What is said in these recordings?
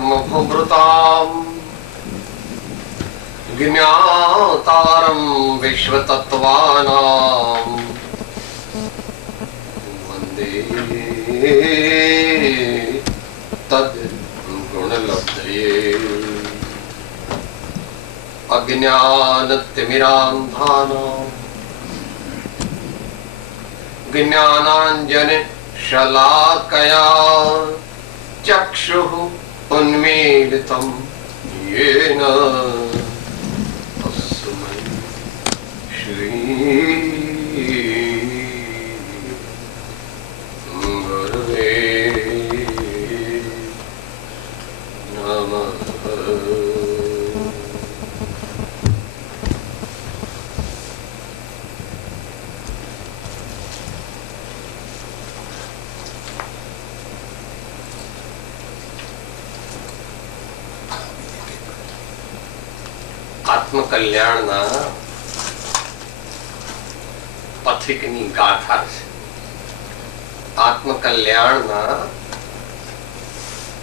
कर्मभृताम् ज्ञातारं विश्वतत्त्वानां वन्दे तद्गुणलब्धये अज्ञानतिमिरान्धानां ज्ञानाञ्जन शलाकया चक्षुः उन्मीलितं येन तस्मै श्री गुरवे नमः। આત્મકલ્યાણના પથિકની ગાથા છે. આત્મકલ્યાણના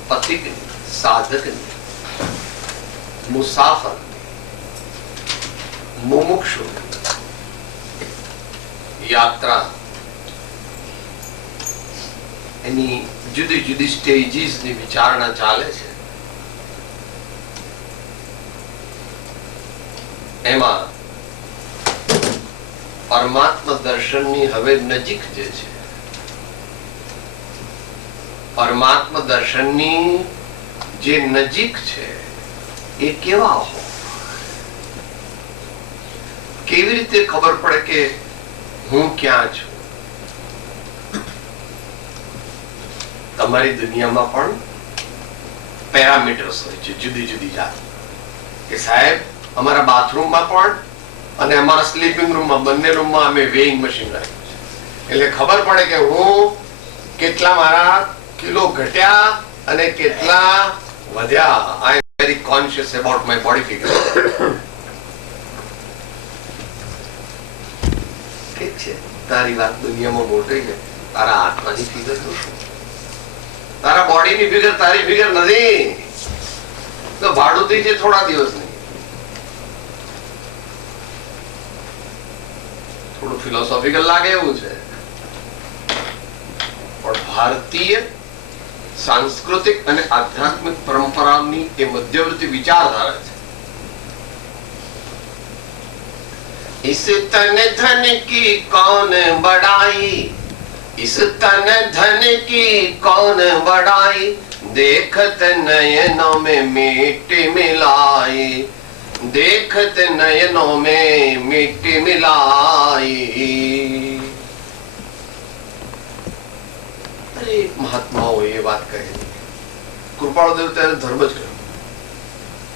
પથિકની, સાધકની, મુસાફરની, મુમુક્ષુની યાત્રા, એની જુદી જુદી સ્ટેજીસની વિચારણા ચાલે છે. એમાં પરમાત્મા દર્શનની હવે નજીક જે છે, પરમાત્મા દર્શનની જે નજીક છે એ કેવા હો, કેવી રીતે ખબર પડે કે હું ક્યાં છું? તમારી દુનિયામાં પણ પેરામીટર્સ હોય છે જુદી જુદી જાત કે સાહેબ અમારા બાથરૂમમાં પણ અને અમારા સ્લીપિંગ રૂમમાં, બંને રૂમમાં અમે વેઇંગ મશીન રાખ્યું છે. એટલે ખબર પડે કે હું કેટલા મારા કિલો ઘટ્યા અને કેટલા વધ્યા. I am very conscious about my body figure. ઠીક છે, તારી વાત દુનિયામાં મોટી છે. તારા આત્માની ફિગર તો શું? તારા બોડીની ફિગર તારી ફિગર નથી. તો ભાડું છે થોડા દિવસની. થોડું ફિલોસોફિકલ લાગે એવું છે, પણ ભારતીય સાંસ્કૃતિક અને આધ્યાત્મિક પરંપરાની એ મધ્યવર્તી વિચારધારા છે. इस तन धन की कौन बड़ाई, इस तन धन की कौन बड़ाई, देखत नयनों में मिट्टी मिलाई, देखत नयनों में मिट्टी मिलाई. अरे महात्माओं ये बात कहे, कृपाणु देवता धर्म ज कहो,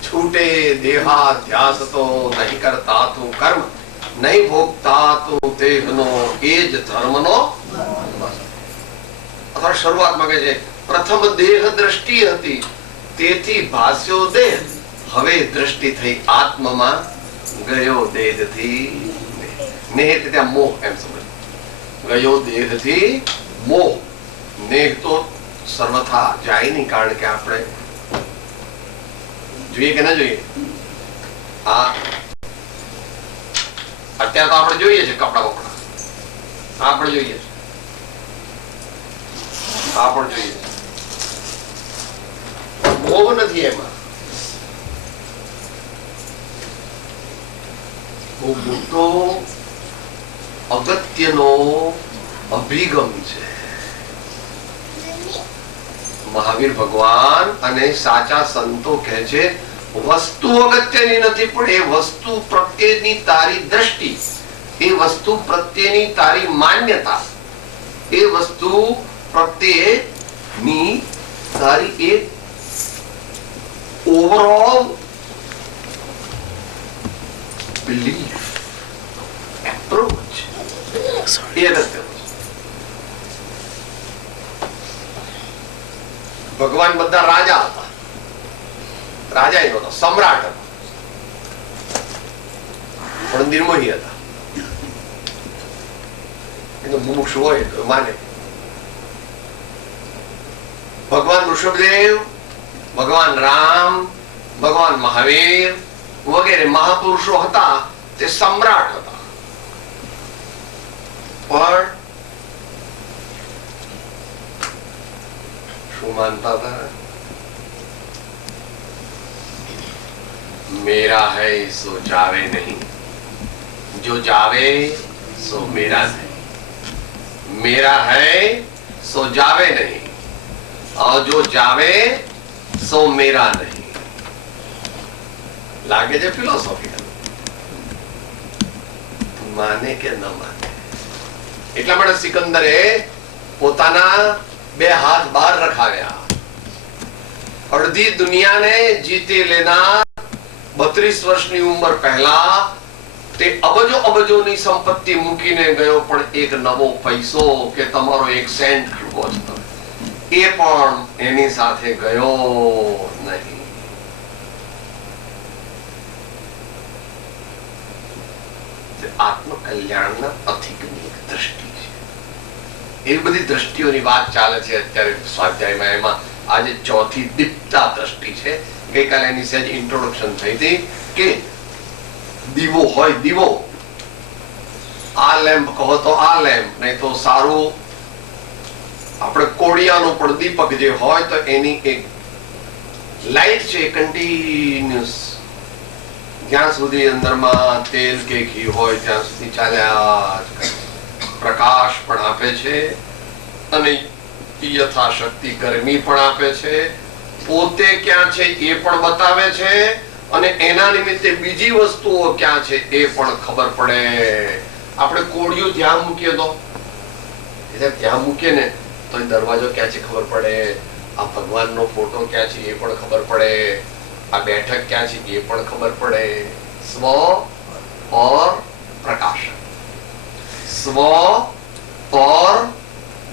छूटे देहाध्यास तो नहीं करता तू कर्म, नहीं भोगता तू देहनो एज धर्मनो. અથવા શરૂઆતમાં કહે છે પ્રથમ દેહ દ્રષ્ટિ હતી તેથી ભાસ્યો દેહ, હવે દ્રષ્ટિ થઈ આત્મમાં, ગયો દેહથી નેહ. ત્યાં મોહ એમ સમજ, ગયો દેહથી મોહ. નેહ તો સર્વથા જાય નહીં, કારણ કે આપણે જોઈએ કે ના જોઈએ. આ અત્યારે તો આપણે જોઈએ છે કપડા બપડા, આપણે જોઈએ છે, આ પણ જોઈએ છે. મોહ નથી એમાં. બહુ મોટો અગત્યનો અભિગમ છે. મહાવીર ભગવાન અને સાચા સંતો કહે છે વસ્તુ અગત્યની નથી, પણ એ વસ્તુ પ્રત્યેની તારી દ્રષ્ટિ, એ વસ્તુ પ્રત્યેની તારી માન્યતા, એ વસ્તુ પ્રત્યેની તારી એક ઓવરઓલ બિલીફ, એપ્રોચ, એ અગત્ય. ભગવાન બધા રાજા હતા, રાજા એનો હતો, સમ્રાટ હતો, પણ નિર્મોહી હતા. એનો મુમુક્ષુ હોય તો માને. ભગવાન ઋષભદેવ, ભગવાન રામ, ભગવાન મહાવીર વગેરે મહાપુરુષો હતા તે સમ્રાટ હતા, પણ શું માનતા હતા? मेरा है सो जावे नहीं, जो जावे सो मेरा नहीं, मेरा है सो जावे नहीं और जो जावे सो मेरा नहीं. लागे છે ફિલોસોફિકલ, માને કે ન માને. એટલા માટે સિકંદરે પોતાના બે હાથ બહાર રખાવ્યા. અડધી દુનિયાને જીતી લેનાર 32 વર્ષની ઉંમર પહેલા તે અબજો અબજોની સંપત્તિ મૂકીને ગયો, પણ એક નવો પૈસો કે તમારો 1 સેન્ટ ખર્ચો એ પણ એની સાથે ગયો નહીં. આત્મકલ્યાણના પથિકની એક દ્રષ્ટિ છે. એવી બધી દ્રષ્ટિઓની વાત ચાલે છે અત્યારે સ્વાધ્યાયમાં. એમાં આજે ચોથી દીપ્તા દ્રષ્ટિ છે. ગઈકાલે એની સહેજ ઇન્ટ્રોડક્શન થઈ હતી કે દીવો હોય, દીવો, આ લેમ્પ કહો તો આ લેમ્પ, નહીં તો સારું આપણે કોડિયાનું પણ દીપક જે હોય તો એની એક લાઈટ છે કન્ટિન્યુઅસ, જ્યાં સુધી અંદરમાં તેલ કે ઘી હોય ત્યાં સુધી ચાલ્યા પ્રકાશ પણ આપે છે અને યથાશક્તિ ગરમી પણ આપે છે. પોતે ક્યાં છે એ પણ બતાવે છે અને એના નિમિત્તે બીજી વસ્તુઓ ક્યાં છે એ પણ ખબર પડે. આપણે કોડિયું ધ્યાન મૂકીએ તો ધ્યાન મૂકીએ ને તો દરવાજો ક્યાં છે ખબર પડે, આ ભગવાનનો ફોટો ક્યાં છે એ પણ ખબર પડે, આ બેઠક ક્યાં છે એ પણ ખબર પડે. સ્વ और प्रकाश, સ્વ और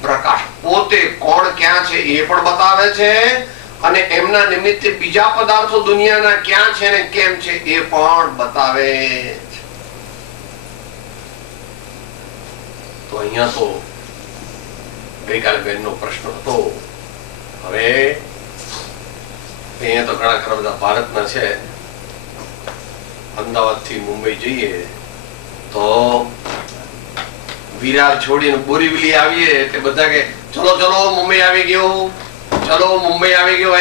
પ્રકાશ, પોતે કોણ ક્યાં છે એ પણ બતાવે છે અને એમના નિમિત્તે બીજા પદાર્થો દુનિયાના ક્યાં છે ને કેમ છે એ પણ બતાવે છે. તો અહીંયા તો ગઈકાલે બેનનો પ્રશ્ન હતો. હવે અહીંયા તો ઘણા ખરા બધા ભારતના છે. અમદાવાદ થી મુંબઈ જઈએ તો વિરાર છોડીને બોરીવલી આવીએ એટલે બધા કે ચલો ચલો મુંબઈ આવી ગયું, ચલો મુંબઈ આવી ગયો,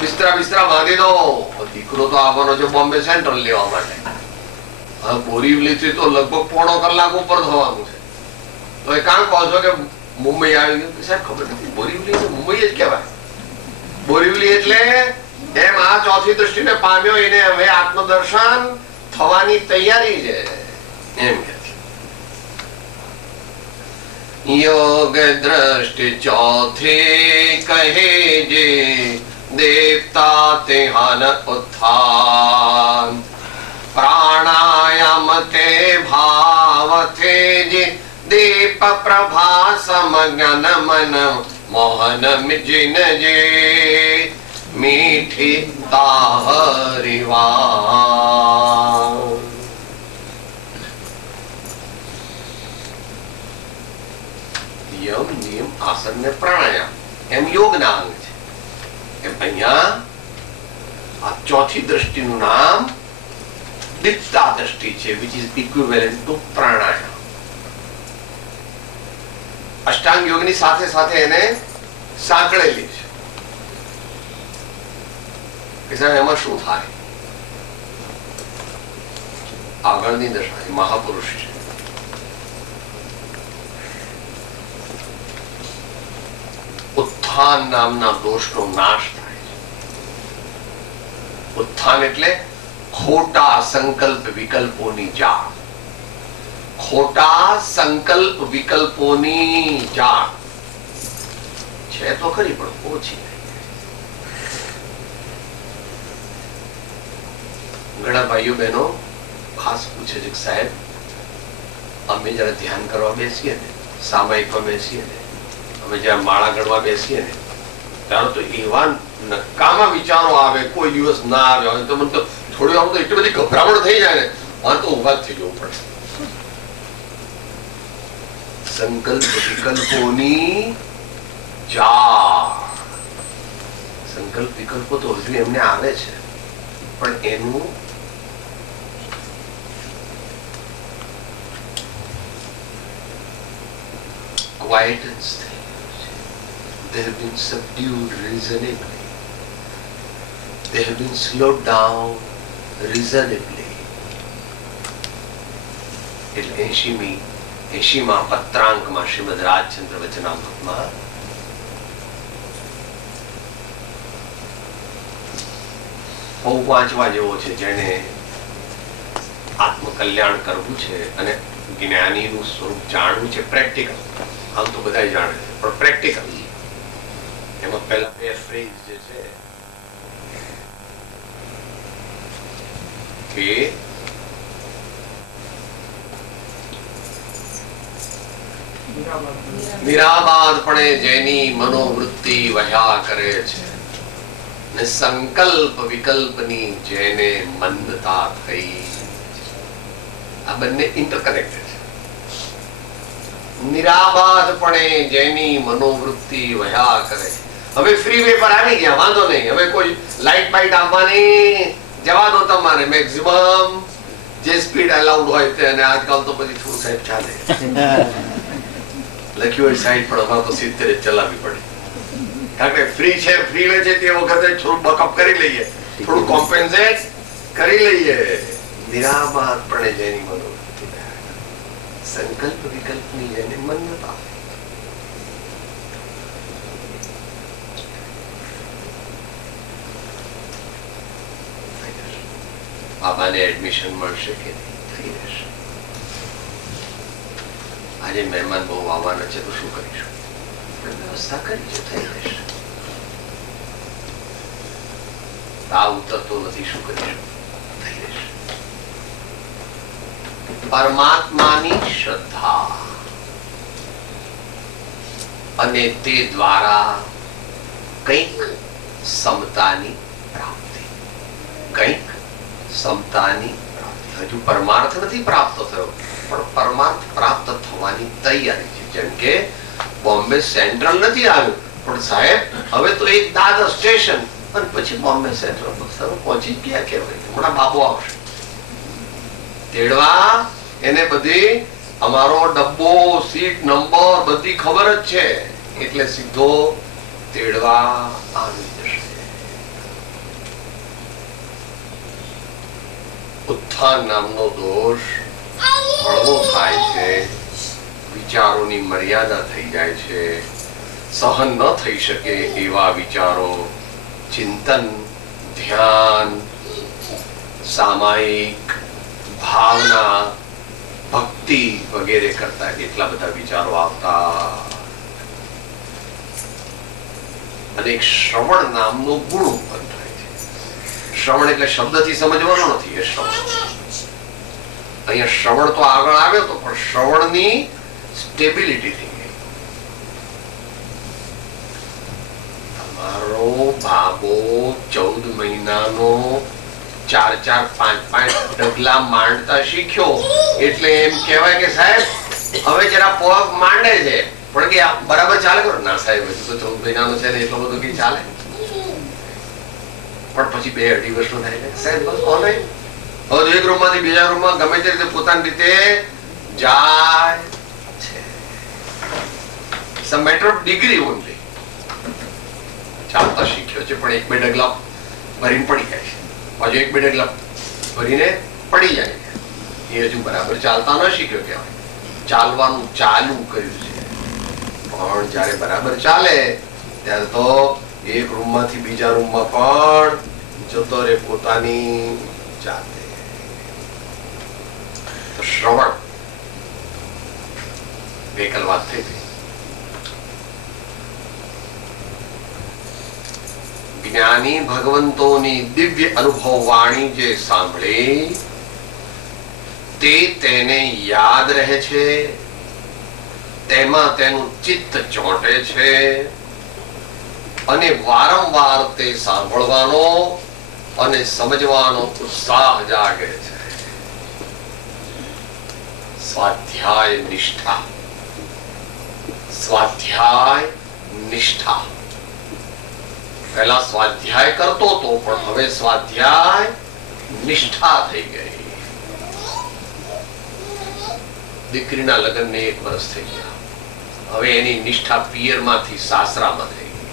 બિસ્તરા બિસ્તરા બાંધી દો. દીકરો તો આવવાનો છે બોમ્બે સેન્ટ્રલ લેવા માટે. હવે બોરીવલી થી તો લગભગ પોણો કલાક ઉપર થવાનું છે. તો એ કાં કહો છો કે મુંબઈ આવી ગયું? સાહેબ ખબર નથી, બોરીવલી તો મુંબઈ જ કહેવાય. બોરીવલી એટલે એમ આ ચોથી દ્રષ્ટિને પામ્યો એને હવે આત્મદર્શન થવાની તૈયારી છે એમ કે છે. યોગ દ્રષ્ટિ ચોથી કહે જે દેવતા તે હન ઉત્થાન, પ્રાણાયામ તે ભાવ થે જે દીપ પ્રભા સમજ્ઞાન મન મોહન મિજિન જે મીઠી તાહરીવા. યમ નિયમ આસન ને પ્રાણાયામ એમ યોગના અંગ છે. એમ અહીંયા આ ચોથી દ્રષ્ટિનું નામ દીપ્તા દ્રષ્ટિ છે, which is equivalent to પ્રાણાયામ. અષ્ટાંગ યોગની સાથે સાથે એને સાંકળેલી છે કે સાહેબ એમાં શું થાય? આગળની દશા મહાપુરુષ છે. ઉત્થાન નામના દોષનો નાશ થાય છે. ઉત્થાન એટલે ખોટા સંકલ્પ વિકલ્પોની જાળ, ખોટા સંકલ્પ વિકલ્પોની જાળ છે તો ખરી પણ ઓછી. ઘણા ભાઈઓ બહેનો ખાસ પૂછે છે કે સાહેબ અમે જયારે ધ્યાન કરવા બેસીએ ને, સામાયિકમાં બેસીએ ને, અમે જયારે માળા ગણવા બેસીએ ને ત્યારે તો એવા નકામા વિચારો આવે, કોઈ દિવસ ના આવ્યો હોય તો મને તો થોડી વાર તો એટલી બધી ગભરામણ થઈ જાય ને મારે તો ઉભા જ થઈ જવું પડે. સંકલ્પ વિકલ્પોની જાળ સંકલ્પ વિકલ્પો તો હજુ એમને આવે છે, પણ એનું quietance થઈ ગયું છે. They have been subdued reasonably. They have been slowed down reasonably. એટલે 80માં પત્રાંકમાં શ્રીમદ રાજચંદ્ર વચનામૃતમાં બહુ વાંચવા જેવો છે. જેને આત્મકલ્યાણ કરવું છે અને જ્ઞાનીનું સ્વરૂપ જાણવું છે, પ્રેક્ટિકલ. આમ તો બધા જાણે છે, પણ પ્રેક્ટિકલ. એમાં પહેલા બે ફ્રેઝ જે છે કે નિરાબાદપણે જેની મનોવૃત્તિ વહ્યા કરે છે ને સંકલ્પ વિકલ્પની જેને મંદતા થઈ. આ બંને ઇન્ટરકનેક્ટેડ છે. નિરાબાદપણે જેની મનોવૃત્તિ વહ્યા કરે. હવે ફ્રી વે પર આવી ગયા, વાંધો નહીં. હવે કોઈ લાઈટ બાઈટ આવવાની જવા દો તમારે. મેક્સિમમ જે સ્પીડ અલાઉડ હોય તે. અને આજકાલ તો પછી થોડું સાહેબ ચાલે લખ્યું હોય સાઈડ, પણ અમારે તો 70 ચલાવવી પડે. કારણ કે ફ્રી છે, ફ્રી વે છે તે વખતે થોડું બકઅપ કરી લઈએ, થોડું કોમ્પેન્સેટ કરી લઈએ. નિરાબાદપણે જેની મનોવૃત્તિ સંકલ્પ વિકલ્પની જેને મંદતા. બાબાને એડમિશન મળશે કે થઈ રહેશે. આજે મહેમાન બહુ આવવાના છે તો શું કરીશું? વ્યવસ્થા કરી છે, થઈ રહેશે. તાવ ઉતરતો નથી, શું કરીશું? થઈ રહેશે. પરમાત્માની શ્રદ્ધા અને તે દ્વારા કંઈક સમતાની પ્રાપ્તિ. કંઈક સમતાની પ્રાપ્તિ. હજુ પરમાર્થ નથી પ્રાપ્ત થયો, પણ પરમાર્થ પ્રાપ્ત થવાની તૈયારી છે. જેમ કે બોમ્બે સેન્ટ્રલ નથી આવ્યું, પણ સાહેબ હવે તો એક દાદર સ્ટેશન અને પછી બોમ્બે સેન્ટ્રલ પહોંચી ગયા. કેવાય હમણાં બાબુ આવશે તેડવા. એને બધી અમારો ડબ્બો, સીટ નંબર બધી ખબર જ છે, એટલે સીધો તેડવા આવી જશે. ઉત્થાન નામનો દોષ હળવો થાય છે. વિચારોની મર્યાદા થઈ જાય છે. સહન ન થઈ શકે એવા વિચારો, ચિંતન, ધ્યાન, સામાયિક ભાવના, ભક્તિ વગેરે કરતા એટલા બધા વિચારો આવતા. અને એક શ્રવણ નામનો ગુણ ઉત્પન્ન થાય છે. શ્રવણ એટલે શબ્દથી સમજવાનો નથી, એ શ્રવણ. અહીંયા શ્રવણ તો આગળ આવ્યો તો, પણ શ્રવણની સ્ટેબિલિટી થઈ ગઈ. તમારો બાબો 14 મહિનાનો 4-4, 5-5 ડગલા માંડતા શીખ્યો એટલે એમ કહેવાય કે સાહેબ હવે જરા પગ માંડે છે, પણ કે બરાબર ચાલે કરો. ના સાહેબ હજુ તો 14 મહિનાનો છે ને એટલો બધો કઈ ચાલે. પણ પછી 2-2.5 વર્ષનો થાય સાહેબ બસ ઓનલાઈન. હવે એક રૂમમાંથી બીજા રૂમમાં ગમે તે રીતે પોતાની રીતે જાય છે. It's a matter of degree only. ચાલતા શીખ્યો છે, પણ 1-2 ડગલા ભરીને પડી જાય છે. હજુ 1-2 ડગલા ભરીને પડી જાય છે. એ હજુ બરાબર ચાલતા ન શીખ્યો કહેવાય. ચાલવાનું ચાલુ કર્યું છે, પણ જયારે બરાબર ચાલે ત્યારે તો એક રૂમમાંથી બીજા રૂમમાં પણ જતો રહે પોતાની જાતે. તો શ્રવણ એકલ વાત થઈ ગઈ. જ્ઞાની ભગવંતોની દિવ્ય અનુભવ વાણી જે સાંભળે તે તેને યાદ રહે છે, તેમાં તેનું ચિત્ત ચોંટે છે અને વારંવાર તે સાંભળવાનો અને સમજવાનો ઉત્સાહ જાગે છે. સ્વાધ્યાય નિષ્ઠા. સ્વાધ્યાય નિષ્ઠા પહેલા સ્વાધ્યાય કરતો હતો, પણ હવે સ્વાધ્યાય નિષ્ઠા થઈ ગઈ. દીકરીના લગ્નને 1 વર્ષ થઈ ગયા. હવે એની નિષ્ઠા પિયરમાંથી સાસરામાં થઈ ગઈ.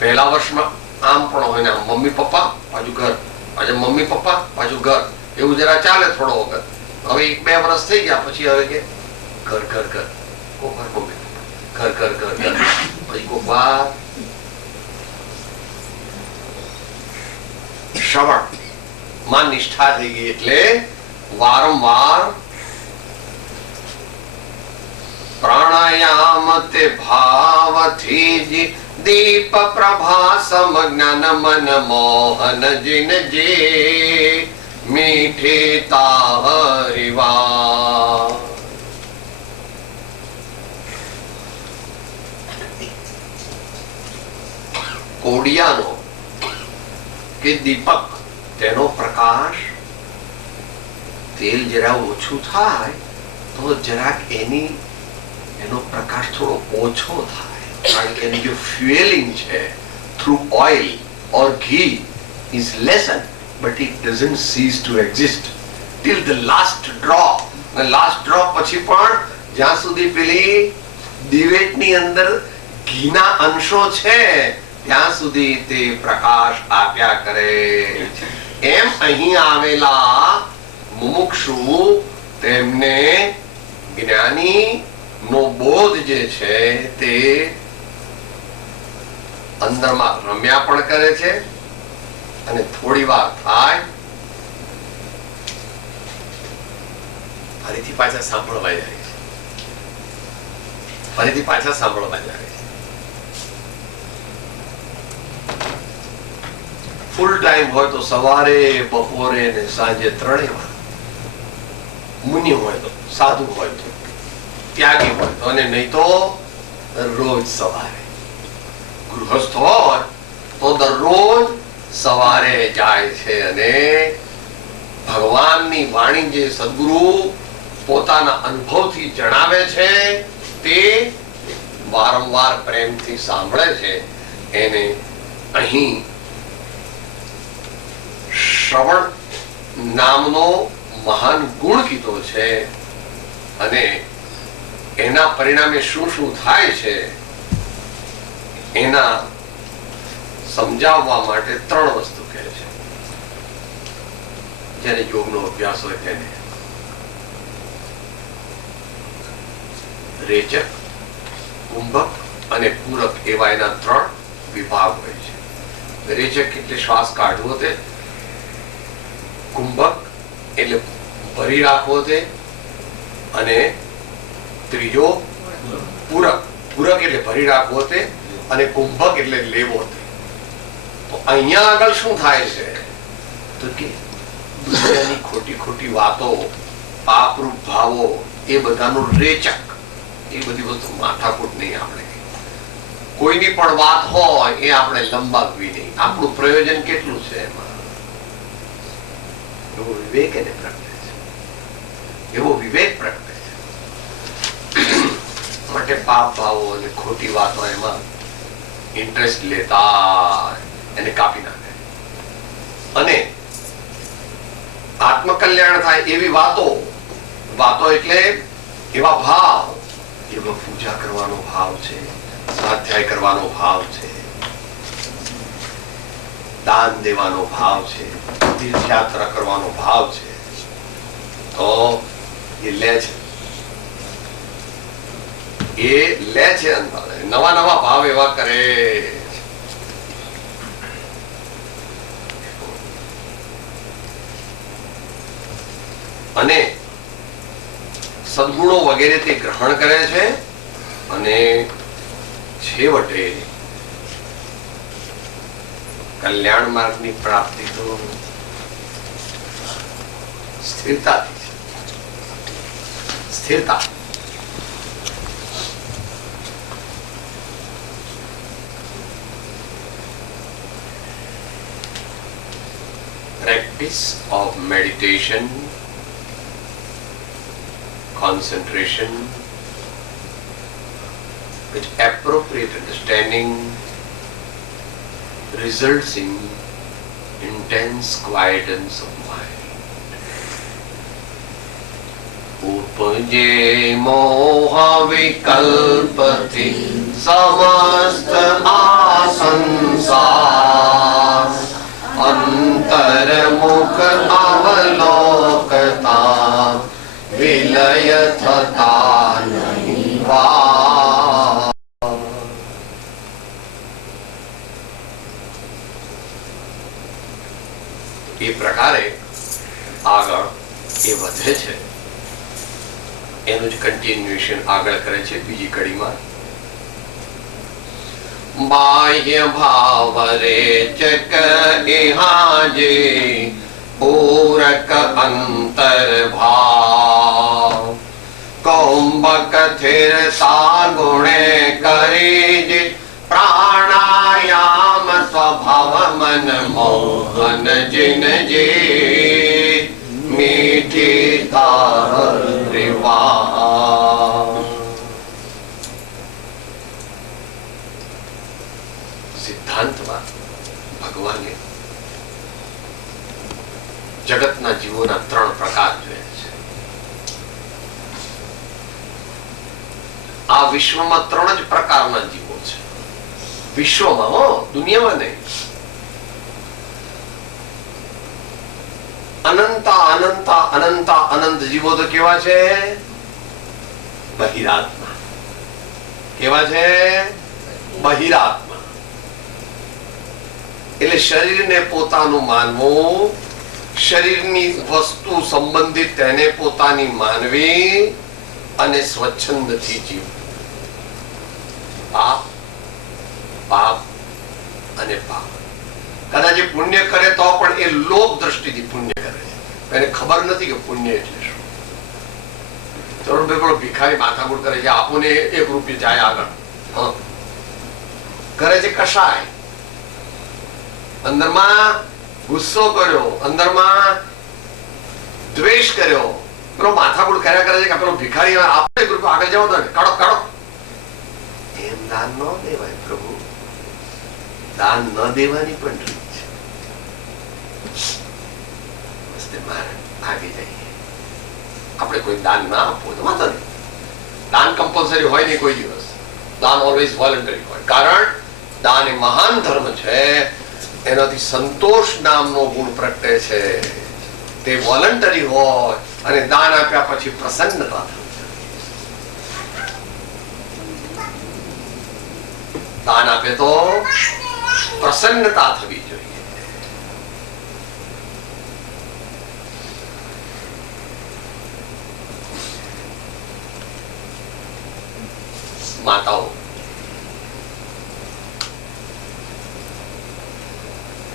પહેલા વર્ષમાં આમ પણ હોય ને, મમ્મી પપ્પા પાછું ઘર, પાછું મમ્મી પપ્પા પાછું ઘર, એવું જરા ચાલે થોડો વખત. હવે 1-2 વર્ષ થઈ ગયા પછી હવે કે ઘર ઘર ઘર, કોક વાર મમ્મી ઘર ઘર ઘર ઘર, પછી કોક વાર શ્રવણ માં નિષ્ઠા થઈ ગઈ. એટલે વારંવાર પ્રાણાયામ તે ભાવથી જ દીપ પ્રભા સમ જ્ઞાન મન મોહન જીન જે મીઠે તાહરિવા. કોડિયાનો કે દીપક, તેનો પ્રકાશ તેલ જરા ઓછું થાય તો જરાક એનો પ્રકાશ થોડો ઓછો થાય, કારણ કે એની જે ફ્યુએલિંગ છે થ્રુ ઓઇલ ઓર ઘી is lessened, but it doesn't cease to exist till the last drop. The last drop પછી પણ જ્યાં સુધી પેલી દિવેટની અંદર ઘીના અંશો છે ત્યાં સુધી તે પ્રકાશ આપ્યા કરે. એમ અહીં આવેલા મુમુક્ષુ તેમને જ્ઞાની નો બોધ જે છે તે અંદરમાં રમ્યા પણ કરે છે, અને થોડી વાર થાય ફરીથી પાછા સાંભળવા જાય છે, ફરીથી પાછા સાંભળવા જાય છે. ફૂલ ટાઈમ હોય તો સવારે, બપોરે ને સાંજે 3 વાર. મુનિ હોય તો, સાધુ હોય તો, ત્યાગી હોય તો, અને નહીં તો રોજ સવારે. ગૃહસ્થ હોય તો દરરોજ સવારે જાય છે અને ભગવાનની વાણી જે સદગુરુ પોતાના અનુભવથી જણાવે છે તે વારંવાર પ્રેમથી સાંભળે છે. એને અહીં શ્રવણ નામનો મહાન ગુણ કીધો છે, અને એના પરિણામે શું શું થાય છે એના સમજાવવા માટે 3 વસ્તુ કહે છે. જેને યોગનો અભ્યાસ હોય તેને રેચક, કુંભક અને પૂરક એવા એના 3 વિભાગ હોય છે. રેચક એટલે શ્વાસ કાઢવો તે, કુંભક એટલે ભરી રાખવો તે, અને ત્રીજો પૂરક. પૂરક એટલે ભરી રાખવો તે, અને કુંભક એટલે લેવો તે. તો અહીંયા આગળ શું થાય છે તો કે દુનિયાની ખોટી ખોટી વાતો, પાપરૂપ ભાવો, એ બધાનું રેચક, એ બધી વસ્તુ માથાકૂટ નહીં. આપણે કોઈની પણ વાત હોય એ આપણે લંબાવવી નહીં. આપણું પ્રયોજન કેટલું છે એમાં, એવો વિવેક એને પ્રગટે છે, એવો વિવેક પ્રગટે છે. માટે પાપ ભાવો અને ખોટી વાતો એમાં ઇન્ટરેસ્ટ લેતા એને કાપી નાખે. અને આત્મકલ્યાણ થાય એવી વાતો, વાતો એટલે એવા ભાવ, એમાં પૂજા કરવાનો ભાવ છે, સ્વાધ્યાય કરવાનો ભાવ છે, દાન દેવાનો ભાવ છે, તીર્થયાત્રા કરવાનો ભાવ છે, તો એ લે છે, એ લે છે અંદર. નવા નવા ભાવ એવા કરે. અને સદગુણો વગેરે તે ગ્રહણ કરે છે, અને છેવટે કલ્યાણ માર્ગની પ્રાપ્તિ તો સ્થિરતાથી છે. સ્થિરતા. Practice of meditation, concentration, with appropriate understanding results in intense quietness of mind. उपजे मोह विकल्पति समस्त आसंसार, अंतर्मुख अवलोकता विलय थता नहीं वा। એ પ્રકારે આગળ એ વધે છે, એનું જ કન્ટિન્યુએશન આગળ કરે છે બીજી કડીમાં. બાહ્ય ભાવ રેચક ઇહાજે પૂરક અંતર ભાવ, કૌંબક સ્થિરતા ગુણે કરી પ્રાણાયામ સ્વભાવ મન મોહન જિન જે મીઠી તાર રેવા. સિદ્ધાંતમાં ભગવાને જગતના જીવોના 3 પ્રકાર જોયા છે. આ વિશ્વમાં 3 જ પ્રકારના જીવો છે. વિશ્વમાં, દુનિયામાં નહીં. અનંતા અનંતા અનંતા અનંત જીવો તો કેવા છે? બહિરાત્મા. કેવા છે? બહિરાત્મા. એટલે શરીરને પોતાનું માનવું, શરીરની વસ્તુ સંબંધિત તેને પોતાની માનવી અને સ્વચ્છંદથી જીવવું. પાપ પાપ અને પાપ. કદાચ એ પુણ્ય કરે તો પણ એ લોક દ્રષ્ટિથી પુણ્ય કરે છે. એને ખબર નથી કે પુણ્ય એટલે શું. ચરણભાઈ ભિખારી માથાકૂટ કરે છે, આપોને 1 રૂપિયો જાય આગળ કરે છે. કશાય અંદરમાં ગુસ્સો કર્યો, અંદરમાં દ્વેષ કર્યો, પેલો માથાકૂટ કર્યા કરે છે કે પેલો ભિખારી આપો 1 રૂપિયો આગળ જવો તો કાઢો કાઢો. એમ દાન ન દેવાય પ્રભુ. દાન ન દેવાની પણ રીત છે. આગે જઈએ. આપણે કોઈ દાન ના આપવું તો વાંધો નહીં. દાન કમ્પલસરી હોય નહીં કોઈ દિવસ. દાન ઓલવેઝ વોલન્ટરી હોય. કારણ દાન એ મહાન ધર્મ છે. એનાથી સંતોષ નામનો ગુણ પ્રગટે છે. તે વોલન્ટરી હોય અને દાન આપ્યા પછી પ્રસન્નતા થાય. દાન આપે તો પ્રસન્નતા થવી જોઈએ. માતાઓ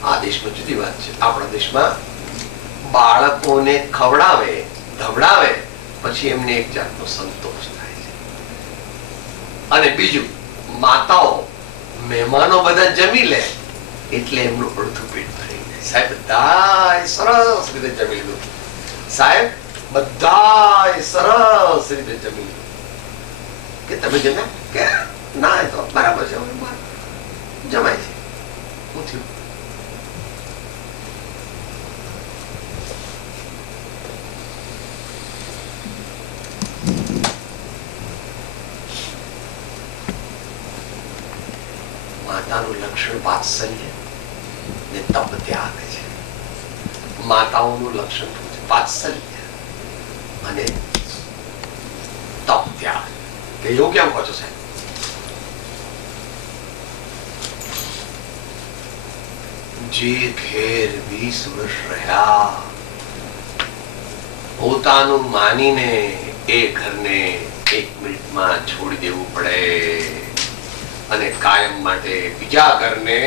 આ દેશમાં જુદી વાત છે. આપણા દેશમાં બાળકોને ખવડાવે ધવડાવે પછી એમને એક જાતનો સંતોષ થાય છે. અને બીજું, માતાઓ મહેમાનો બધા જમી લે એટલે એમનું અડધું પેટ ભરી જાય. સાહેબ બધા સરસ રીતે જમી લીધું, સાહેબ બધા સરસ રીતે જમી લીધું. કે તમે જમ્યા? કે ના, એ તો બરાબર છે, જમાય છે. શું થયું? માતાનું લક્ષણ વાત્સલ્ય ને તપ ત્યાગ છે. માતાઓનું લક્ષણ વાત્સલ્ય અને તપ ત્યાગ. કે એવું કેમ કહો છો સાહેબ? જે ઘેર 20 વર્ષ રહ્યા પોતાનું માનીને એ ઘરને 1 મિનિટમાં છોડી દેવું પડે અને કાયમ માટે બીજા ઘરને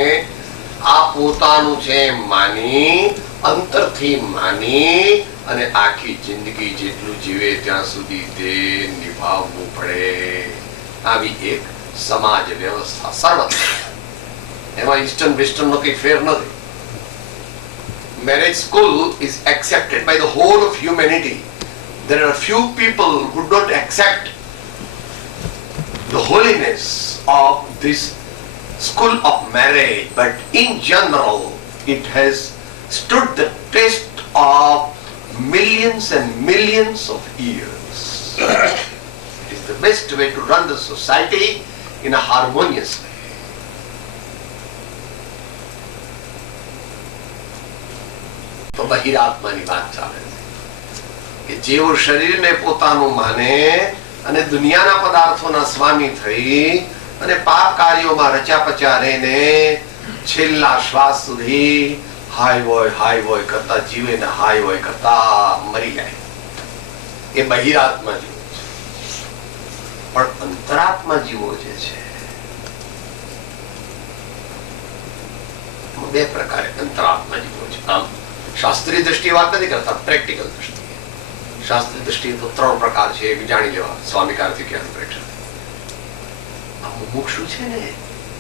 આ પોતાનું છે માની, અંતરથી માની અને આખી જિંદગી જેટલું જીવે ત્યાં સુધી તે નિભાવવું પડે. આવી એક સમાજ વ્યવસ્થા સર્વત્ર. એમાં ઈસ્ટર્ન વેસ્ટર્ન નો કઈ ફેર નથી. Marriage school is accepted by the whole of humanity. There are few people who don't accept the holiness of this school of marriage, but in general it has stood the test of millions and millions of years. It is the best way to run the society in a harmonious way. તો બહિરાત્માની વાત ચાલે છે કે જેવો શરીરને પોતાનું માને અને દુનિયાના પદાર્થોના સ્વામી થઈ અને પાપ કાર્યોમાં રચ્યા પચ્યા રહીને છેલ્લા શ્વાસ સુધી હાય વોય કરતા જીવે ને હાય વોય કરતા મરી જાય. એ બહિરાત્મા જીવો છે. પણ અંતરાત્મા જીવો જે છે બે પ્રકારે અંતરાત્મા જીવો છે. આમ શાસ્ત્રીય દ્રષ્ટિએ વાત નથી કરતા, પ્રેક્ટિકલ દ્રષ્ટિએ. શાસ્ત્રીય દ્રષ્ટિએ તો 3 પ્રકાર છે, એ જાણી લેવા. સ્વામી કાર્તિકેયન પ્રેક્ષક આ મુમુક્ષુ છે ને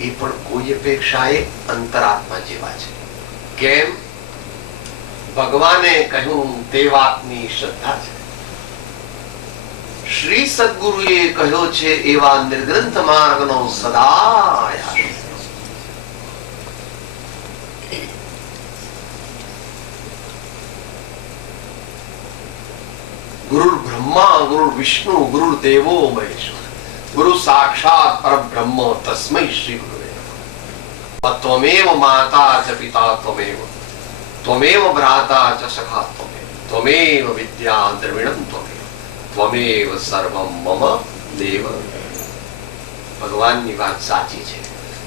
એ પણ કોઈ અપેક્ષાએ અંતરાત્મા જેવા છે. કેમ? ભગવાને કહ્યું તે વાતની શ્રદ્ધા છે. શ્રી સદગુરુએ કહ્યો છે એવા નિર્ગ્રંથ માર્ગનો સદા गुरु ब्रह्मा गुरु विष्णु गुरु देवो महेश्वर गुरु साक्षात परब्रह्म तस्मै श्री गुरुवे नमः. त्वमेव माता च पिता त्वमेव त्वमेव भ्राता च सखा त्वमेव त्वमेव विद्या द्रविणं त्वमेव त्वमेव सर्वं मम देव. ભગવાનની વાત સાચી છે,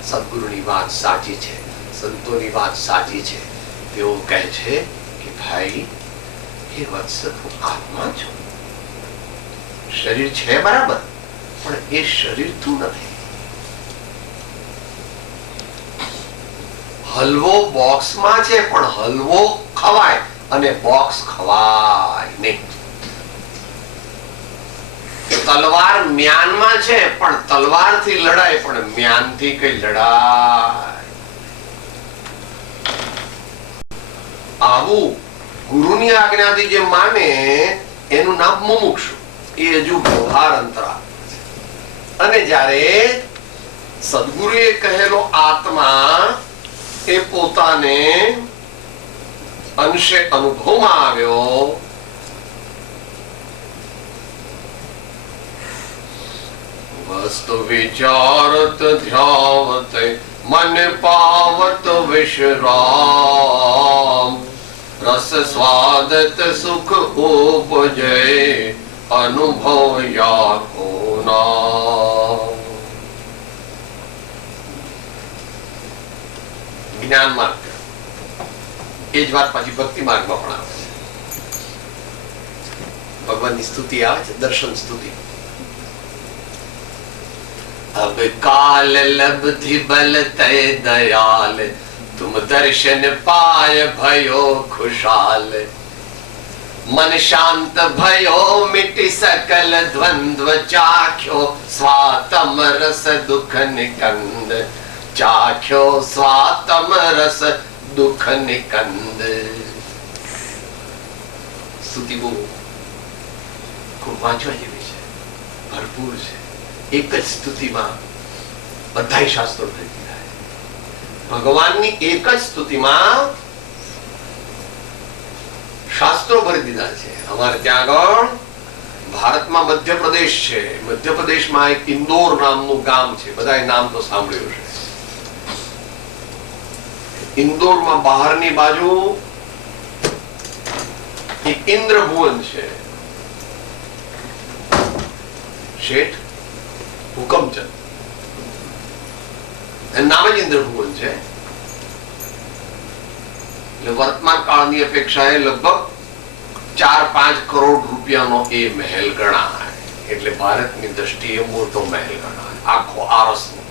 સદગુરુની વાત સાચી છે, સંતોની વાત સાચી છે. તેઓ કહે છે કે ભાઈ એ વત્સ તું આત્મા છો. શરીર છે બરાબર, પણ એ શરીર તું નથી. હલવો બોક્સમાં છે પણ હલવો ખવાય અને બોક્સ ખવાય નહીં. તલવાર મ્યાનમાં છે પણ તલવારથી લડાય પણ મ્યાનથી કઈ લડાય. આવું ગુરુની આજ્ઞાથી જે માને એનું નામ મુમુક્ષુ. એ હજુ વ્યવહાર અંતરાત્મા છે. અને જ્યારે સદગુરુએ કહેલો આત્મા એ પોતાને અંશે અનુભવમાં આવ્યો, વસ્તુ વિચારત ધ્યાવત મન પાવત વિશ્રામ રસ સ્વાદત સુખ ઉપજે અનુભવ યાકો નામ. જ્ઞાન માર્ગ એ જ વાત પછી ભક્તિ માર્ગમાં પણ આવે છે. ભગવાનની સ્તુતિ આવે છે, દર્શન સ્તુતિ. अब काल लब्धि बल तय दयाल तुम दर्शन पाय भयो खुशाल मन शांत भयो मिटि सकल द्वंद्व चाख्यो स्वातम रस दुख निकंद चाख्यो स्वातम रस दुख निकंद. સ્તુતિ બહુ ખૂબ વાંચવા જેવી છે, ભરપૂર છે. એક જ સ્તુતિમાં બધા શાસ્ત્રો થઈ ગયા. ભગવાનની એક જ સ્તુતિમાં શાસ્ત્રો ભરી દીધા છે. અમારે ત્યાં આગળ ભારતમાં મધ્યપ્રદેશ છે. મધ્યપ્રદેશમાં એક ઇન્દોર નામનું ગામ છે, બધાએ નામ તો સાંભળ્યું છે. ઇન્દોરમાં બહારની બાજુ એક ઇન્દ્રભુવન છે. શેઠ હુકમચંદ નામ જ ઇન્દ્રભુવન છે. એટલે વર્તમાન કાળની અપેક્ષાએ લગભગ 4-5 કરોડ રૂપિયાનો એ મહેલ ગણાય. એટલે ભારતની દ્રષ્ટિએ મોટો મહેલ ગણાય, આખો આરસનો.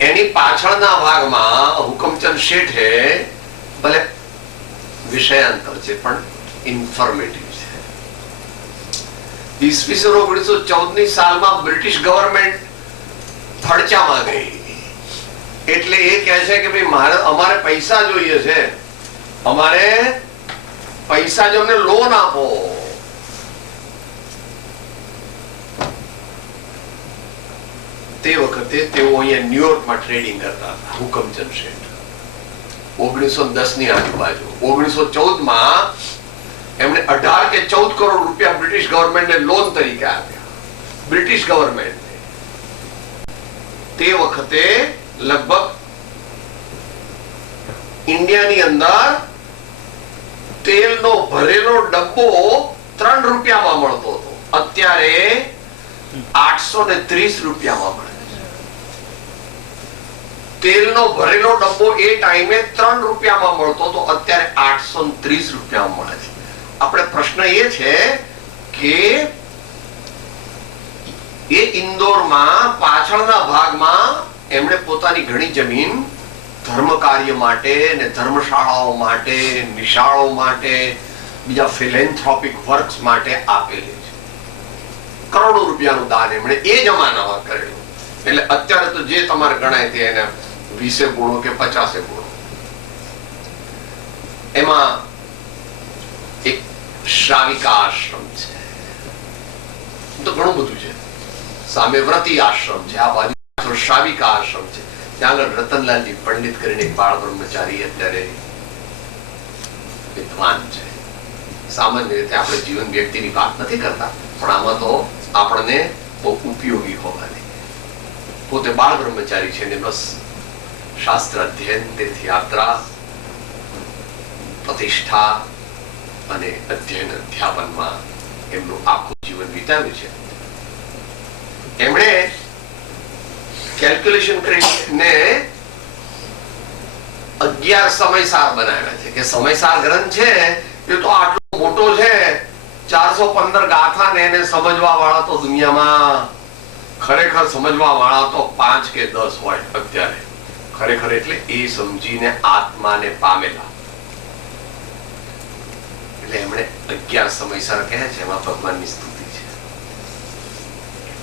એની પાછળના ભાગમાં હુકમચંદ શેઠે, ભલે વિષયાંતર છે પણ ઇન્ફોર્મેટિવ છે. ઈસવીસન 1914 ની સાલમાં બ્રિટિશ ગવર્મેન્ટ ફડચામાં ગઈ. એટલે એ કહે છે કે ભાઈ અમારે પૈસા જોઈએ છે, અમારે પૈસા જો અમને લોન આપો. તે વખતે તેઓ અહીંયા ન્યુયોર્કમાં ટ્રેડિંગ કરતા હતા, હુકમચંદ શેઠ. 1910 ની આજુબાજુ. 1914માં એમણે 18 કે 14 કરોડ રૂપિયા બ્રિટિશ ગવર્મેન્ટને લોન તરીકે આપ્યા. બ્રિટિશ ગવર્મેન્ટ તે વખતે લગભગ ઇન્ડિયાની અંદર તેલનો ભરેલો ડબ્બો 3 રૂપિયામાં મળતો હતો. અત્યારે 830 રૂપિયામાં મળે છે. તેલનો ભરેલો ડબ્બો એ ટાઈમે 3 રૂપિયામાં મળતો હતો, અત્યારે 830 રૂપિયામાં મળે છે. આપણે પ્રશ્ન એ છે કે એ ઇન્દોરમાં પાછળના ભાગમાં એમણે પોતાની ઘણી જમીન ધર્મ કાર્ય માટે ને ધર્મશાળાઓ માટે, નિશાળો માટે, બીજા ફિલેન્થ્રોપિક વર્ક્સ માટે આપેલી છે. કરોડો રૂપિયાનું દાન એમણે એ જમાનામાં કરેલું. એટલે અત્યારે તો જે તમારે ગણાય તે એને 20 ગુણો કે 50 ગુણો. એમાં એક શ્રાવિકા આશ્રમ છે, તો ઘણું બધું છે. સામે વ્રતી આશ્રમ છે, આ બાજુ શ્રાવિકા આશ્રમ છે. ત્યાં આગળ રતનલાલજી પંડિત કરીને એક બાળ બ્રહ્મચારી અત્યારે વિદ્વાન છે. સામાન્ય રીતે આપણે જીવન વ્યક્તિની વાત નથી કરતા, પણ આમાં તો આપણને બહુ ઉપયોગી હોવાની. પોતે બાળ બ્રહ્મચારી છે ને બસ શાસ્ત્ર અધ્યયન, તીર્થયાત્રા, પ્રતિષ્ઠા અને અધ્યયન અધ્યાપનમાં એમનું આખું જીવન વિતાવ્યું છે. એમણે કેલ્ક્યુલેશન કરીને 11 સમયસાર બનાવ્યા છે કે સમયસાર ગ્રંથ છે એ તો આટલો મોટો છે, 415 ગાથા ને એને સમજવા વાળા તો દુનિયામાં ખરેખર સમજવા વાળા તો 5 કે 10 હોય અત્યારે. ખરેખર એટલે એ સમજીને આત્માને પામેલા. એટલે એમણે 11 સમયસાર કહે છે. એમાં ભગવાનની સ્તુતિ છે.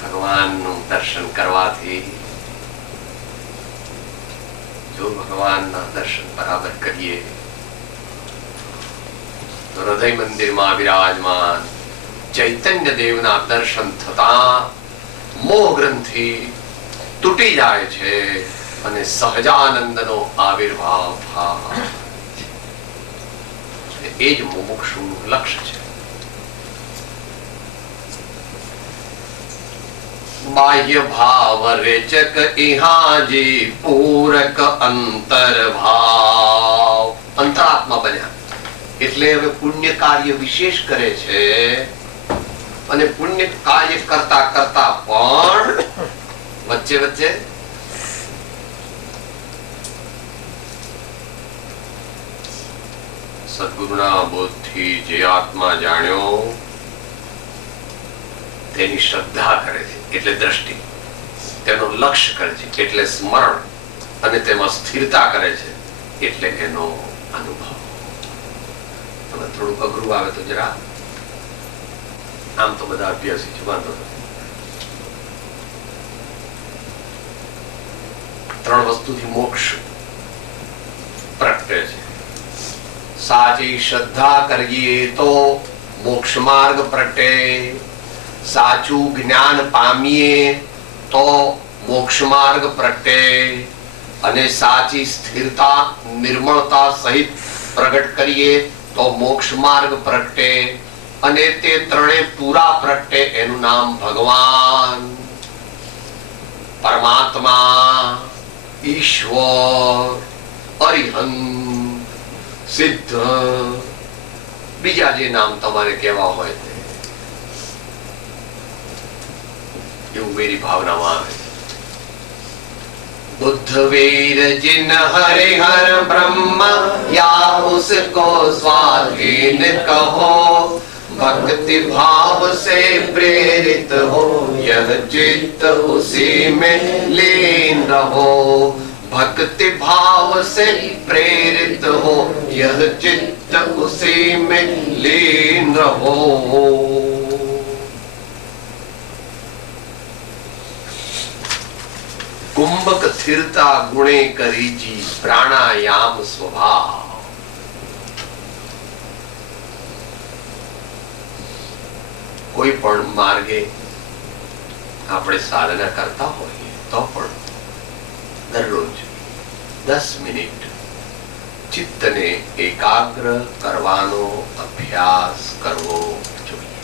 ભગવાનનું દર્શન કરવાથી, જો ભગવાનના દર્શન બરાબર કરીએ તો હૃદય મંદિરમાં વિરાજમાન ચૈતન્ય દેવના દર્શન થતા મોહ ગ્રંથિ તૂટી જાય છે અને સહજાનંદનો આવિર્ભાવ થાય. એ જ મુમુક્ષુનું લક્ષ્ય છે. બાહ્ય ભાવ રેચક ઇહાજી પૂરક અંતર ભાવ. અંતરાત્મા બન્યા એટલે હવે પુણ્ય કાર્ય વિશેષ કરે છે અને પુણ્ય કાર્ય કરતા કરતા પણ વચ્ચે વચ્ચે સદગુરુના બોધથી જે આત્મા જાણ્યો તેની શ્રદ્ધા કરે છે એટલે દ્રષ્ટિ, તેનો લક્ષ્ય કરે છે એટલે સ્મરણ, અને તેમાં સ્થિરતા કરે છે એટલે એનો અનુભવ. થોડુંક અઘરું આવે તો જરા, આમ તો બધા અભ્યાસી છે, વાંધો નથી. 3 વસ્તુથી મોક્ષ પ્રગટે છે. સાચી શ્રદ્ધા કરીએ તો મોક્ષ માર્ગ પ્રગટે, સાચું જ્ઞાન પામીએ તો મોક્ષ માર્ગ પ્રગટે, અને સાચી સ્થિરતા નિર્મળતા સહિત પ્રગટ કરીએ તો મોક્ષ માર્ગ પ્રગટે, અને તે ત્રણે પૂરા પ્રગટે એનું નામ ભગવાન, પરમાત્મા, ઈશ્વર, અરિહંત, સિદ્ધ, બીજા જે નામ તમારે કહેવા હોય તે એવું मेरी भावनाમાં આવે. बुद्ध वीर जिन हरे हर ब्रह्म या उसको स्वाधीन कहो, भक्ति भाव से प्रेरित हो यह चित्त उसी में लीन रहो. भक्ति भाव से प्रेरित हो यह चित्त उसी में लीन रहो. कुंभक स्थिरता गुणे करीजी प्राणायाम स्वभाव. કોઈ પણ માર્ગે આપણે સાધના કરતા હોઈએ તો પણ દરરોજ 10 મિનિટ ચિત્તને એકાગ્ર કરવાનો અભ્યાસ કરવો જોઈએ.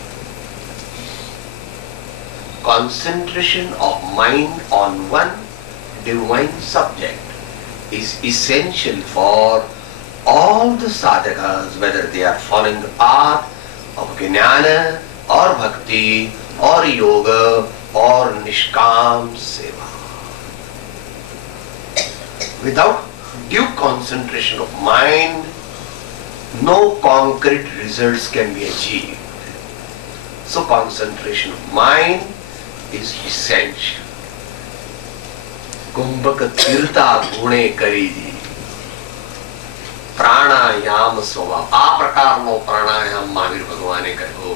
Concentration of mind on one divine subject is essential for all the sadhakas, whether they are following the path of jnana or bhakti or yoga or nishkam seva. Without due concentration of mind, no concrete results can be achieved. So concentration of mind is essential. કુંભક Tirtha ગુણે કરી પ્રાણાયામ સ્વભાવ, આ પ્રકારનો પ્રાણાયામ મહાવીર ભગવાને કહ્યો.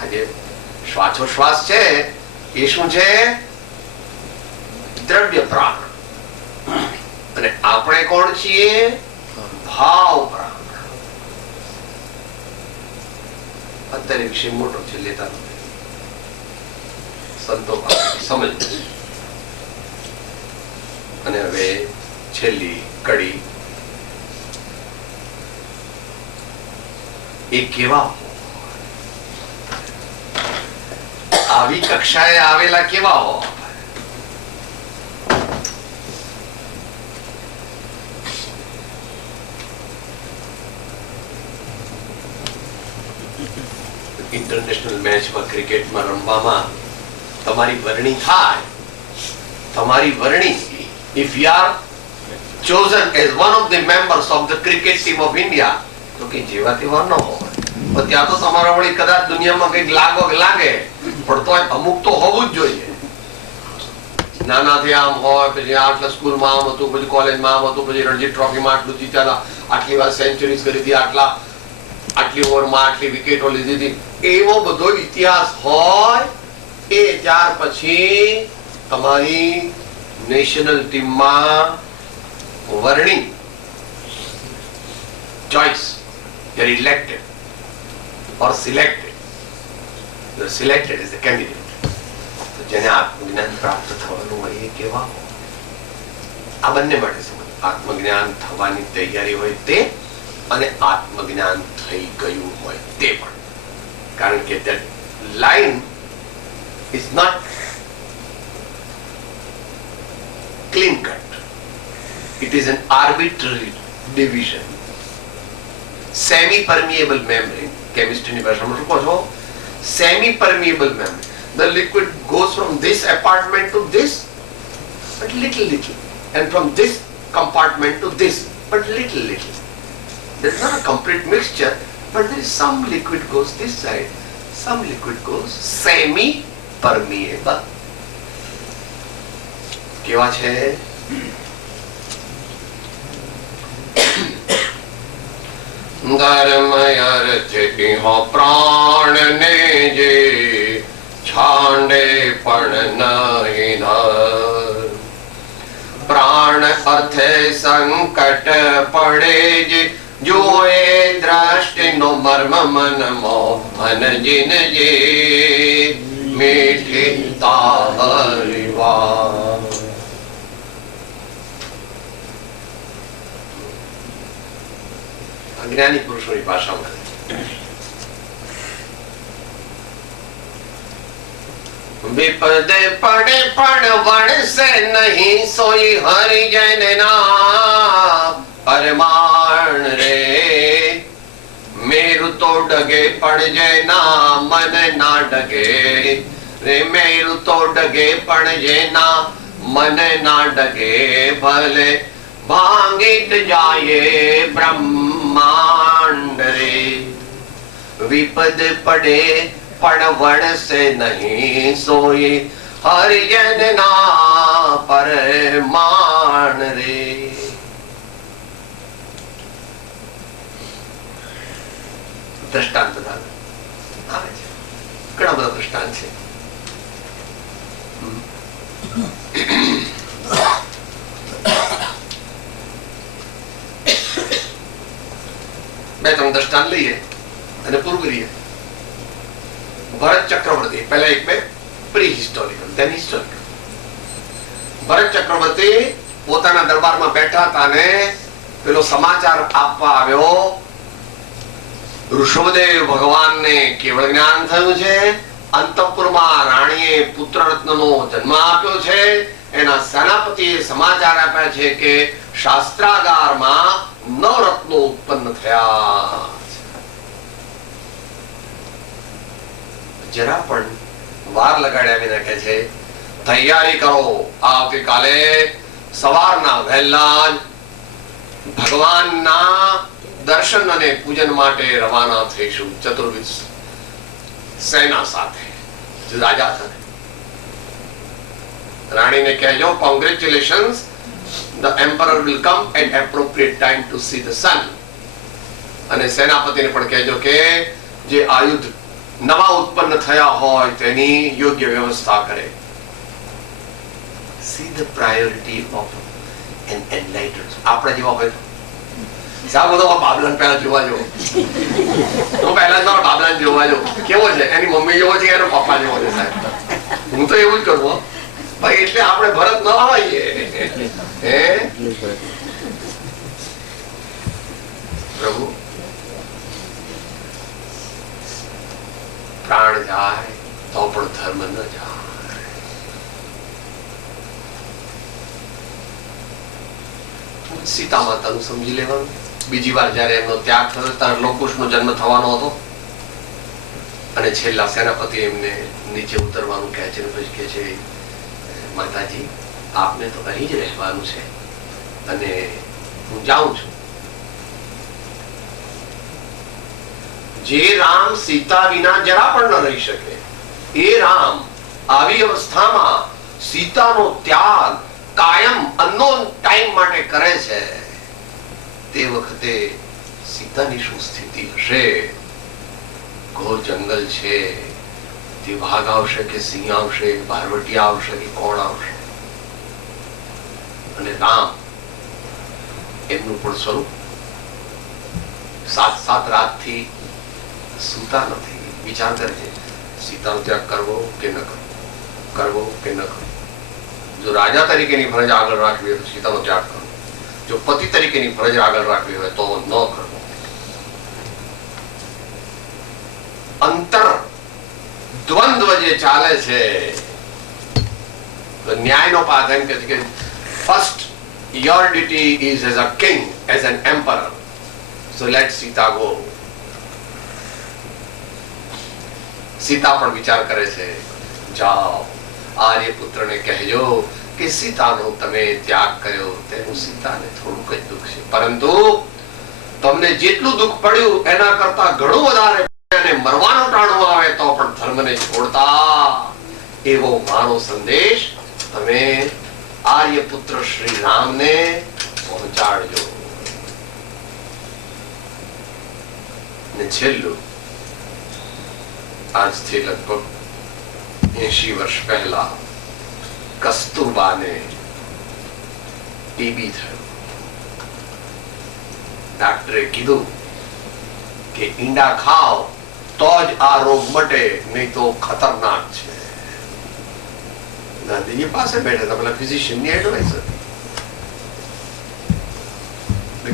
આજે શ્વાસોશ્વાસ છે એ શું છે? દ્રવ્ય પ્રાણ. અને આપણે કોણ છીએ? ભાવ પ્રાણ. અત્યારે વિષય મોટો છે, લેતા નથી. સંતો સમજ. અને હવે છેલ્લી કડી, એ કેવા આવી કક્ષાએ આવેલા કેવા હો? ઇન્ટરનેશનલ મેચમાં, ક્રિકેટમાં રમવામાં તમારી વરણી થાય, તમારી વરણી, if you are chosen as one of the members of the cricket team of India, તો કે જેવા તેવા ન હોય, પણ ત્યાં તો તમારા વળી કદાચ દુનિયામાં કંઈક લાગે, પણ તો અમુક તો હોવું જ જોઈએ. નાનાથી આમ હોય, પછી આટલા સ્કૂલમાં આમ હતું, પછી કોલેજમાં આમ હતું, પછી રણજી ટ્રોફીમાં આટલું જીત્યા, આટલી વાર સેન્ચુરીઝ કરી હતી, આટલી ઓવરમાં આટલી વિકેટો લીધી હતી, એવો બધો ઇતિહાસ હોય, એ ત્યાર પછી તમારી નેશનલ ટીમમાં વરણી, choice, you are elected or selected. You are selected as a candidate. તો જેને આત્મજ્ઞાન પ્રાપ્ત થવાનું હોય એ કેવા હોય? આ બંને માટે સમજ. આત્મજ્ઞાન થવાની તૈયારી હોય તે, અને આત્મજ્ઞાન થઈ ગયું હોય તે પણ. કારણ કે that line is not clean cut. It is an arbitrary division. Semi permeable membrane, chemistry ની ભાષામાં શું કહો છો? Semi permeable membrane. The liquid goes from this apartment to this, but little, and from this compartment to this, but little. There is not a complete mixture, but there is some liquid goes this side, some liquid goes semi permeable. કેવા છે? ધર્મ અર્થ ઇહો પ્રાણ ને જે છાંડે પણ નહીં ધર. પ્રાણ અર્થે સંકટ પડે જે જોએ દ્રષ્ટિ નો મર્મ મન મોહન જીન જે મીઠી તાહરીવા. અજ્ઞાની પુરુષોની ભાષામાં વિપદ પડે પણ વણસે નહીં સોઈ હરિજન ના પરમાણ રે. મેરુ તો ડગે પણ જેના મન ના ડગે રે. મેરુ તો ડગે પણ જેના મન ના ડગે ભલે ભાંગીત જાયે બ્રહ્માંડ રે. વિપદ પડે પણ વણસે નહીં સોઈ હરિજન ના પરમાણ રે. દ્રષ્ટાંત આવે છે, ઘણા બધા દ્રષ્ટાંત છે. બે ત્રણ દ્રષ્ટાંત લઈએ અને પૂરું કરીએ. ભરત ચક્રવર્તી, પહેલા એક બે પ્રી-હિસ્ટોરિકલ ધેન હિસ્ટોરિકલ. ભરત ચક્રવર્તી પોતાના દરબારમાં બેઠા હતા ને પેલો સમાચાર આપવા આવ્યો, ઋષભદેવ ભગવાનને કેવળ જ્ઞાન થયું છે, અંતઃપુરમાં રાણીએ પુત્રરત્નનો જન્મ આપ્યો છે. એના સેનાપતિએ સમાચાર આપ્યા છે કે શાસ્ત્રાગારમાં નવરત્નો ઉત્પન્ન થયા. જરા પણ વાર લગાડ્યા વિના કહે છે તૈયારી કરો, આવતીકાલે સવારના વહેલા ભગવાનના દર્શન અને પૂજન માટે રવાના થઈશું ચતુર્વિધ સેના સાથે, રાજા સાથે. રાણીને કહેજો congratulations, the emperor will come at appropriate time to see the sun. અને સેનાપતિને પણ કહેજો કે જે આયુધ નવા ઉત્પન્ન થયા હોય તેની યોગ્ય વ્યવસ્થા કરે. See the priority of an enlightened. આપણે જેવા હોય સાહેબ બધો બાબલાને પહેલા જોવા જો, હું પહેલા જ મારા બાબલાને જોવા જો કેવો છે, એની મમ્મી જેવો છે, એનો પપ્પા જેવો છે સાહેબ. હું તો એવું જ કરું ભાઈ, એટલે આપણે ભરત ન આવીએ. હે પ્રભુ, પ્રાણ જાય તો પણ ધર્મ ન જાય. સીતા માતાનું સમજી લેવાનું. બીજી વાર જયારે એમનો ત્યાગ થયો ત્યારે લોકુશનો જન્મ થવાનો હતો અને છેલ્લા સેનાપતિ એમને નીચે ઉતરવાનું કહે છે, પછી કહે છે માતાજી આપને તો અહીં જ રહેવાનું છે અને હું જાઉં છું. જે રામ સીતા વિના જરા પણ ન રહી શકે, એ રામ આવી અવસ્થામાં સીતાનો ત્યાગ કાયમ અનનોન ટાઈમ માટે કરે છે. તે વખતે સીતાની શું સ્થિતિ હશે? ઘોર જંગલ છે, તે વાઘ આવશે કે સિંહ આવશે, ભારવટિયા આવશે કે કોણ આવશે? અને રામ એમનું પણ સ્વરૂપ 7 રાતથી સૂતા નથી, વિચાર કરે છે સીતાનો ત્યાગ કરવો કે ન કરવો, કરવો કે ન કરવો. જો રાજા તરીકેની ફરજ આગળ રાખવી હોય તો સીતાનો ત્યાગ કરવો, જો પતિ તરીકેની ફરજ આગળ રાખવી હોય તો ન કરવો. અંતર દ્વંદ્વ જે ચાલે છે, ન્યાયનો પાથ એમ કે છે કે first your duty is as a king, as an emperor, so let Sita go. Sita પણ વિચાર કરે છે, જાઓ આર્યપુત્રને કહેજો કે સીતાનો તમે ત્યાગ કર્યો તેનું સીતાને થોડુંક જ દુઃખ છે, પરંતુ તમને જેટલું દુઃખ પડ્યું એના કરતા ઘણું વધારે અને મરવાનો ટાણું આવે તો પણ ધર્મને છોડતા એવો મારો સંદેશ તમે આર્યપુત્ર શ્રી રામને પહોંચાડજો. ને છેલ્લું, આજથી લગભગ 80 વર્ષ પહેલા કસ્તુરબાને ટીબી થયું. ડાક્ટરે કીધું કે ઈંડા ખાઓ તો જ આ રોગ મટે, નહીં તો ખતરનાક છે. ગાંધીજી પાસે બેઠા હતા, પેલા ફિઝિશિયનની એડવાઇઝર.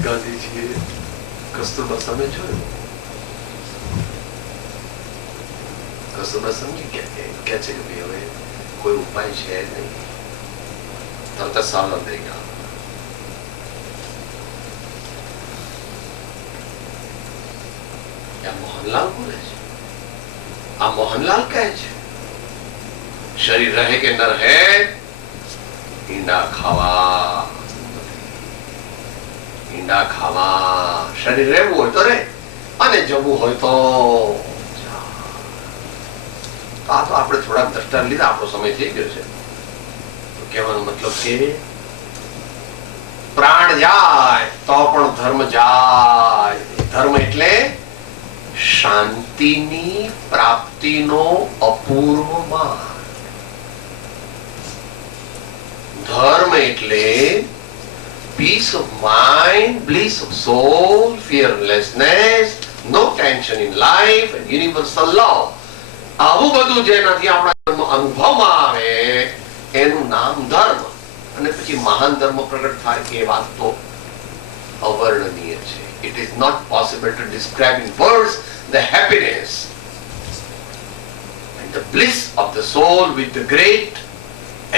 ગાંધીજીએ કસ્તુરબા સામે જોયું. કસ્તુરબા સમજી ગયા કે છે કે ભાઈ હવે કોઈ ઉપાય છે નહીં. તરત સાવધાન થઈ ગયા. મોહનલાલ બોલે છે, આ મોહનલાલ કહે છે શરીર રહે કે ન રહે, ઈંડા ખાવા, ઈંડા ખાવા. શરીર રહેવું હોય તો રહે અને જવું હોય તો. આ તો આપણે થોડાક દ્રષ્ટાંત લીધા, આપણો સમય થઈ ગયો છે. તો કહેવાનો મતલબ કે પ્રાણ જાય તો પણ ધર્મ જાય. ધર્મ એટલે શાંતિની પ્રાપ્તિનો અપૂર્વ માર્ગ. ધર્મ એટલે peace of mind, bliss of soul, fearlessness, no tension in life and universal love. આવું બધું જેનાથી આપણા અનુભવમાં આવે એનું નામ ધર્મ, અને પછી મહાન ધર્મ પ્રગટ થાય એ વાત તો અવર્ણનીય છે. It is not possible to describe in words the happiness and the bliss of the soul which the great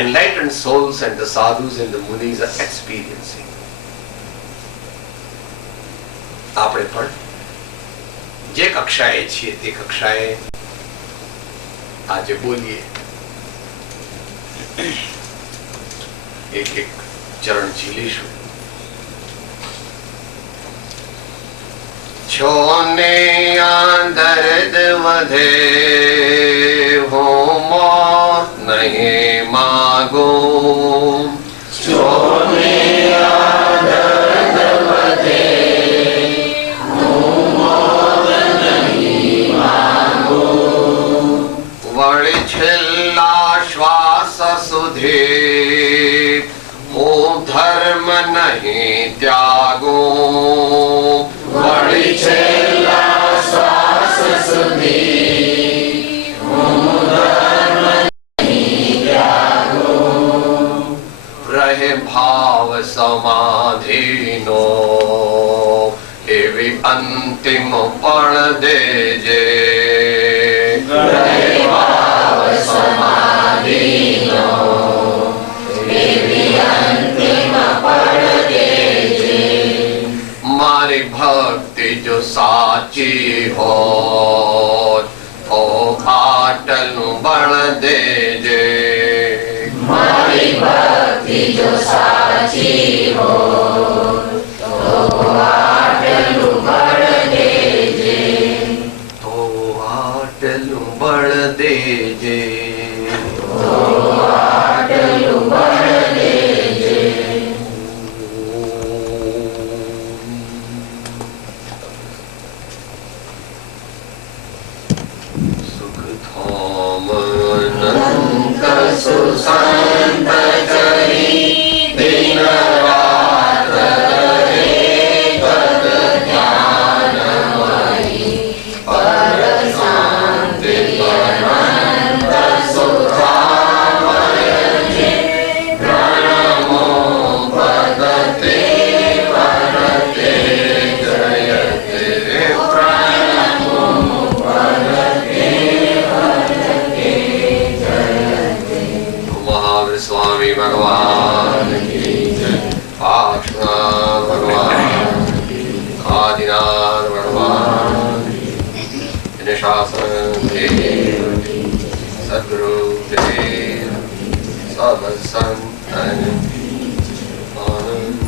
enlightened souls and the sadhus and the munis are experiencing. આપણે પણ જે કક્ષાએ છીએ તે કક્ષાએ આજે બોલીએ, એક એક ચરણ ઝીલીશું. છોને આ દર્દ વધે હું મોત નહીં માગો, છોને આ દર્દ વધે હું મોત નહીં માગો, વળી છેલ્લા શ્વાસ સુધી હું ધર્મ નહીં ત્યાગો, વળી છેલ્લા શ્વાસ સુધી હું ધર્મ નહીં ત્યાગો, રહે ભાવ સમાધિનો એવી અંતિમ પળ દેજે, રહે ભાવ સમાધિનો એવી અંતિમ પળ દેજે, મારી ભક્તિ જો સાચી હોત તો આટલનું બળ દેજે, મારી ભક્તિ જો સાચી હોત તો આટલનું બળ દેજે, તો આટલનું બળ દેજે, તો આટલનું બળ દેજે. અનંત સુસંત કરી દિન રાત રહે તદ ધ્યાનમયી, પર શાંતિ અનંત સુખામય જે, પ્રણમો પદતે પરતે જયતે, પ્રણમો પદતે સ્વામી ભગવાન કી જય, પાર્શ્વનાથ ભગવાન કી, આદિનાથ ભગવાન કી, એને શાસન દેવ કી, સદગુરુ દેવ સબ સંતન આનંદ.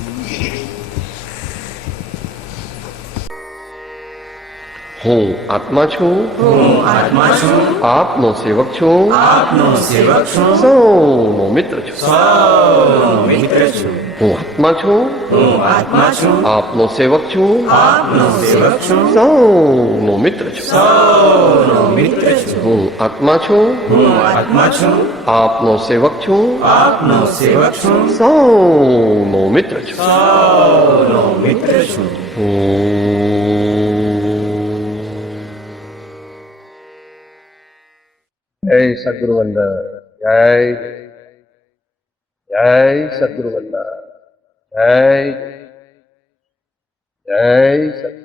હું આત્મા છું, હું આત્મા છું, આપનો સેવક છું, આપનો સેવક છું, સૌનો મિત્ર છું. સૌનો મિત્ર છું. હું આત્મા છું, હું આત્મા છું, આપનો સેવક છું, આપનો સેવક છું, સૌનો મિત્ર છું. સૌનો મિત્ર છું. હું આત્મા છું, હું આત્મા છું, આપનો સેવક છું, આપનો સેવક છું, સૌનો મિત્ર છું. સૌનો મિત્ર છું. જય સદગુરુ વંદન, જય જય સદગુરુ વંદન, જય જય સદગુરુ.